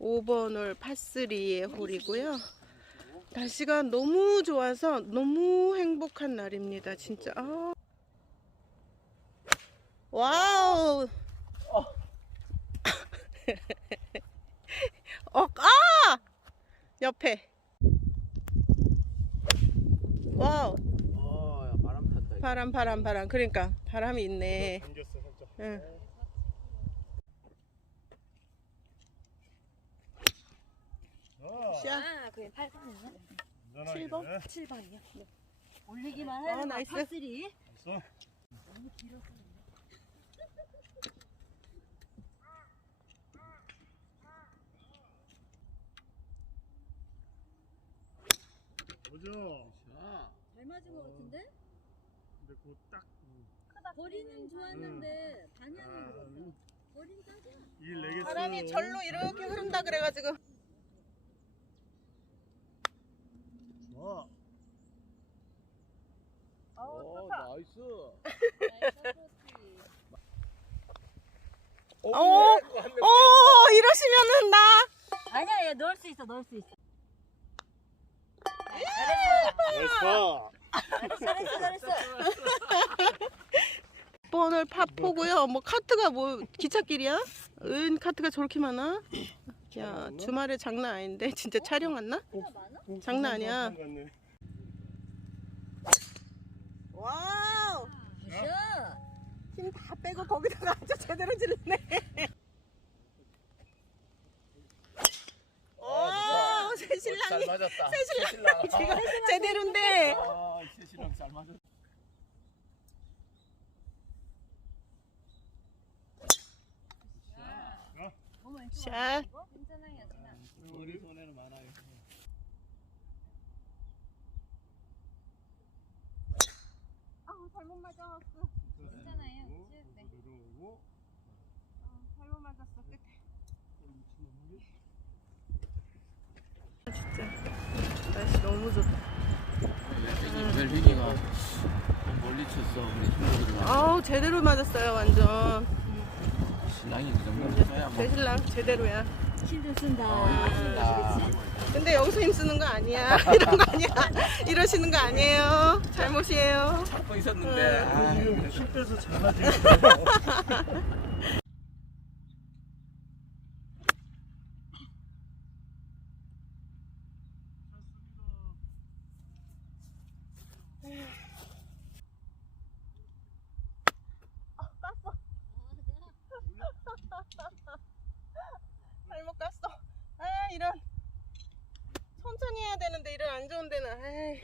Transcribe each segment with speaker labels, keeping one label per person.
Speaker 1: 5번 홀 파3의 홀이고요. 날씨가 너무 좋아서 너무 행복한 날입니다. 진짜. 아. 와우. 어, 아! 옆에. 와우.
Speaker 2: 어, 야, 바람 탔다.
Speaker 1: 바람, 바람, 바람. 그러니까 바람이 있네.
Speaker 3: 살짝.
Speaker 1: 응. 샷.
Speaker 4: 아, 그게 8번이냐?
Speaker 3: 안전하게.
Speaker 1: 칠 번?
Speaker 4: 7번이요. 네. 올리기만
Speaker 1: 어,
Speaker 4: 하는
Speaker 1: 나이스.
Speaker 4: 파3.
Speaker 3: 됐어? 보죠.
Speaker 2: 자,
Speaker 4: 잘 맞은 것 같은데?
Speaker 3: 근데 그딱
Speaker 4: 거리는 좋았는데
Speaker 3: 아,
Speaker 4: 방향은 거리는 딱이야.
Speaker 3: 일 내겠어.
Speaker 1: 바람이 절로 이렇게 흐른다 그래가지고.
Speaker 2: 어, 나이스.
Speaker 1: 어, 어, 이러시면은 나.
Speaker 4: 아니야, 얘 넣을 수 있어, 넣을 수 있어. 잘했어, 잘했어.
Speaker 1: 번을 파포고요. 뭐 카트가 뭐 기찻길이야? 은 카트가 저렇게 많아? 야 주말에 장난 아닌데 진짜 촬영 왔나? 장난 아니야. 와우
Speaker 4: 굿샷.
Speaker 1: 힘다 빼고 거기다가 아주 제대로 질르네. 오,
Speaker 2: 새잘
Speaker 1: 신랑이
Speaker 2: 맞았다.
Speaker 1: 새 신랑. 지금 제대로인데.
Speaker 2: 아, 새 신랑 잘 맞았다.
Speaker 1: 샷.
Speaker 4: 괜찮아요, 괜찮아.
Speaker 2: 우리 손에는 많아요.
Speaker 1: 아 잘못 맞았어.
Speaker 4: 괜찮아요. 칠 때.
Speaker 3: 내려오고.
Speaker 1: 잘못 맞았어 끝에. 진짜 날씨 너무 좋다.
Speaker 2: 별휘기가 멀리 쳤어. 우리 친구들이.
Speaker 1: 아우 제대로 맞았어요 완전.
Speaker 2: 신랑이 그 정도면 써야 뭐.
Speaker 1: 제 신랑 제대로야.
Speaker 4: 힘좀 쓴다.
Speaker 2: 아,
Speaker 1: 근데 여기서 힘쓰는 거 아니야. 이런 거 아니야. 이러시는 거 아니에요. 잘못이에요.
Speaker 2: 잡고 있었는데. 아,
Speaker 3: 지금 힘 빼서 잘 맞으니까.
Speaker 1: 잘못 갔어. 아 이런. 천천히 해야 되는데 이런 안 좋은 데는. 아이.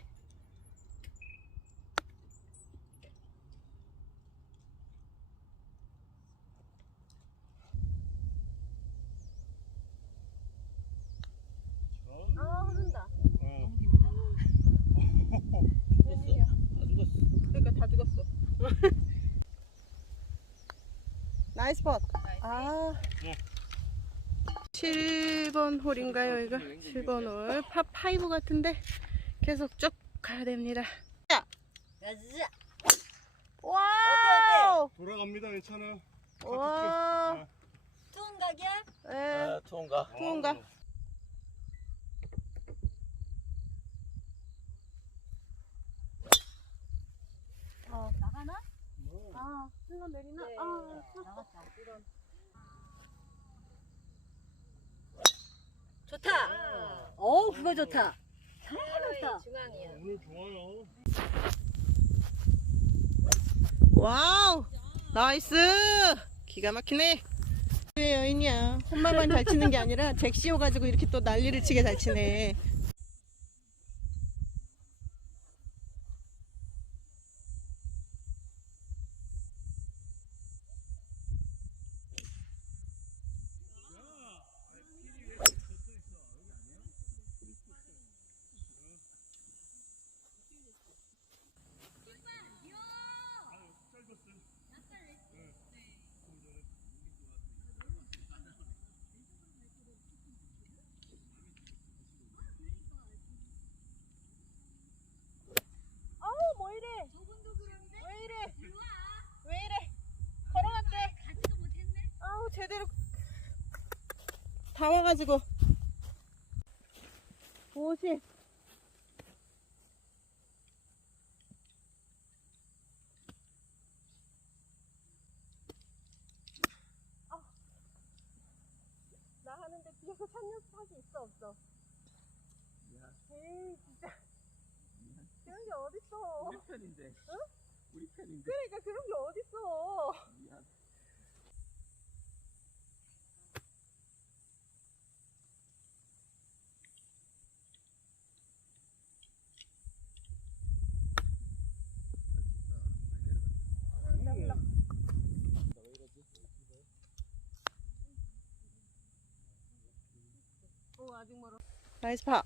Speaker 1: 아 흐른다.
Speaker 3: 어.
Speaker 1: 그러니까 다 죽었어. 나이스. 아.
Speaker 3: 네.
Speaker 1: 7번 홀인가요, 이거? 7번 홀. 파5 같은데 계속 쭉 가야 됩니다.
Speaker 4: 가자.
Speaker 1: 와우!
Speaker 3: 돌아갑니다. 괜찮아.
Speaker 1: 와.
Speaker 4: 투운 각이야?
Speaker 1: 예.
Speaker 2: 아, 통과.
Speaker 1: 투혼가?
Speaker 4: 어, 나가나?
Speaker 1: 아, 흘러내리나?
Speaker 4: 네.
Speaker 1: 아,
Speaker 4: 나갔다. 좋다. 어우, 그거 좋다. 잘 맞다.
Speaker 1: 중앙이야.
Speaker 3: 오늘 좋아요.
Speaker 1: 와우! 나이스! 기가 막히네. 왜 여인이야? 홈마만 잘 치는 게 아니라 잭시오 가지고 이렇게 또 난리를 치게 잘 치네. 다 와가지고 50나 하는데 뒤에서 산녀 타기 있어 없어? 에이 진짜 그런 게 어딨어
Speaker 2: 우리 편인데. 우리 편인데.
Speaker 1: 그러니까 그런 게 어딨어
Speaker 2: 미안.
Speaker 1: 오 아직 멀어 나이스 파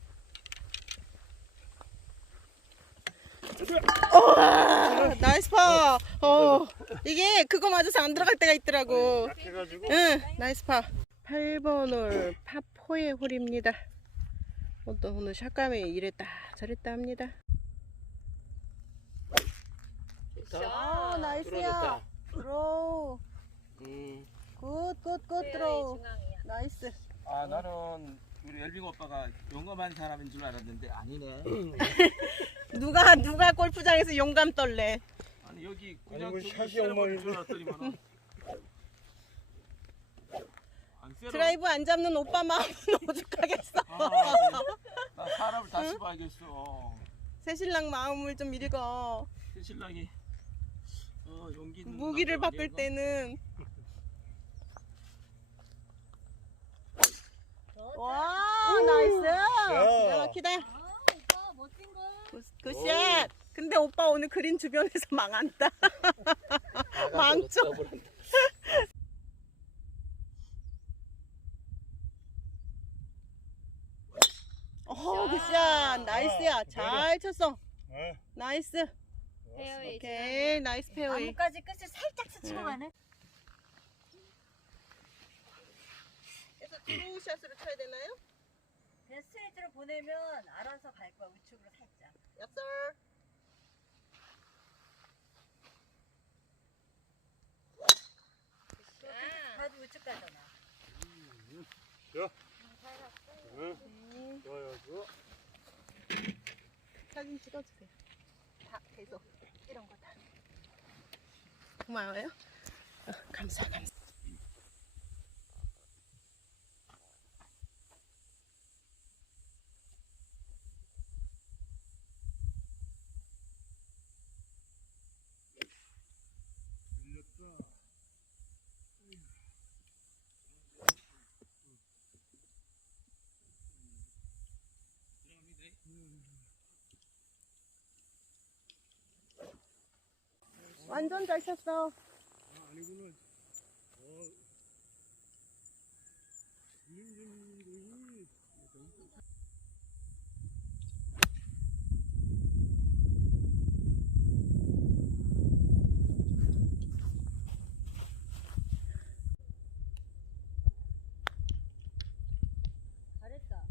Speaker 1: 어, 나이스 파. 어, 이게 그거 맞아서 안 들어갈 때가 있더라고.
Speaker 3: 약해가지고
Speaker 1: 응, 나이스 파. 8번 홀 파포의 홀입니다. 어떤 오늘 샷감이 이랬다 저랬다 합니다. 어, 나이스야. 드로우.
Speaker 2: 음.
Speaker 1: 굿, 굿, 굿 드로우. 나이스.
Speaker 2: 아 나는 우리 엘빙 오빠가 용감한 사람인 줄 알았는데 아니네.
Speaker 1: 누가 누가 골프장에서 용감 떨래?
Speaker 2: 아니 여기 그냥
Speaker 3: 샷이
Speaker 2: 세러.
Speaker 1: 드라이브 안 잡는 오빠 마음은 오죽하겠어.
Speaker 2: 아, 나 사람을 다시 봐야겠어.
Speaker 1: 새신랑 마음을 좀 읽어.
Speaker 2: 새 신랑이 어 용기 있는
Speaker 1: 무기를 바꿀
Speaker 2: 아닌가?
Speaker 1: 때는 와 나이스. 기가 막히다.
Speaker 4: 아, 오빠 멋진 거.
Speaker 1: 굿- 굿샷. 근데 오빠 오늘 그린 주변에서 망한다. 망쳐. 어 굿샷. 나이스야. 잘 쳤어.
Speaker 3: 어,
Speaker 1: 나이스.
Speaker 4: 페어웨이.
Speaker 1: 오케이. 나이스 페어웨이.
Speaker 4: 나무까지 끝을 살짝 스치고 가네.
Speaker 1: 그래서 드로우 샷으로 쳐야 되나요?
Speaker 4: 그냥 스트레이트로 보내면 알아서 갈 거야 우측으로 살짝.
Speaker 1: 얍설
Speaker 4: 가도 우측 가잖아.
Speaker 3: 응, 좋아요, 좋아.
Speaker 1: 사진 찍어주세요. 다 계속. 이런 거 다. 고마워요. 어, 감사 감사 완전 잘 쳤어.
Speaker 3: 아, 아니구나. 어, 이인준이
Speaker 4: 잘했다.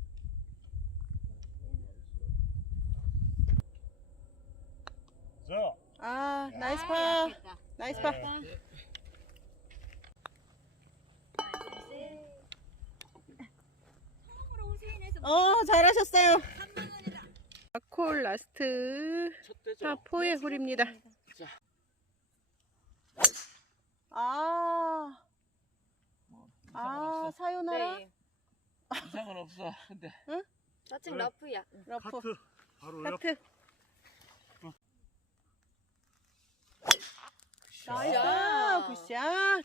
Speaker 3: 자,
Speaker 1: 아 나이스 파. 나이스 파 어 잘하셨어요
Speaker 4: 3만 원이다.
Speaker 1: 콜 라스트. 파포의 홀입니다
Speaker 2: 자.
Speaker 1: 아, 아. 사요나라
Speaker 4: 네.
Speaker 2: 이상은 없어. 근데
Speaker 4: 좌측
Speaker 3: 그래.
Speaker 4: 러프야.
Speaker 1: 러프
Speaker 3: 카트 바로 옆.
Speaker 1: 하트 나이스. 굿샷.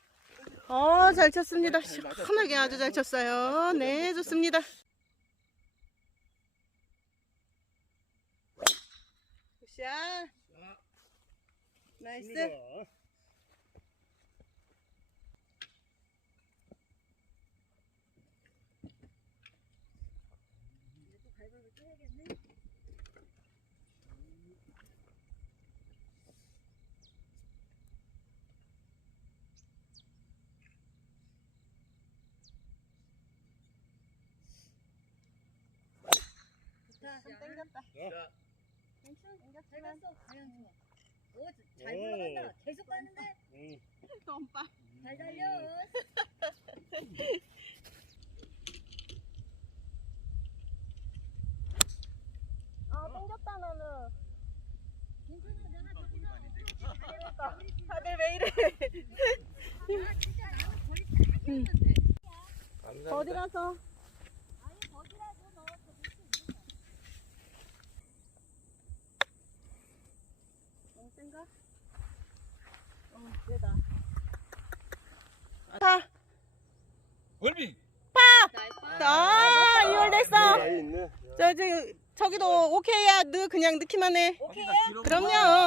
Speaker 1: 어 잘 쳤습니다. 시원하게 아주 잘 쳤어요. 네 좋습니다. 굿샷. 나이스 좀 땡겼다.
Speaker 2: 네.
Speaker 1: 괜찮아,
Speaker 4: 잘 땡겼지만. 갔어. 과연 좋아. 오잘
Speaker 3: 오.
Speaker 4: 올라간다. 계속 가는데 음.
Speaker 3: 응.
Speaker 1: 똥빠.
Speaker 4: 잘 달려.
Speaker 1: 아, 땡겼다, 나는. 괜찮아, 내가 저기서 음. 음. 아, 다들
Speaker 2: 왜 이래.
Speaker 1: 아, 진짜 나는
Speaker 3: 거의 다 응.
Speaker 1: 어디 가서. 저기도 오케이야. 너 그냥 넣기만 해.
Speaker 4: 오케이.
Speaker 1: 그럼요.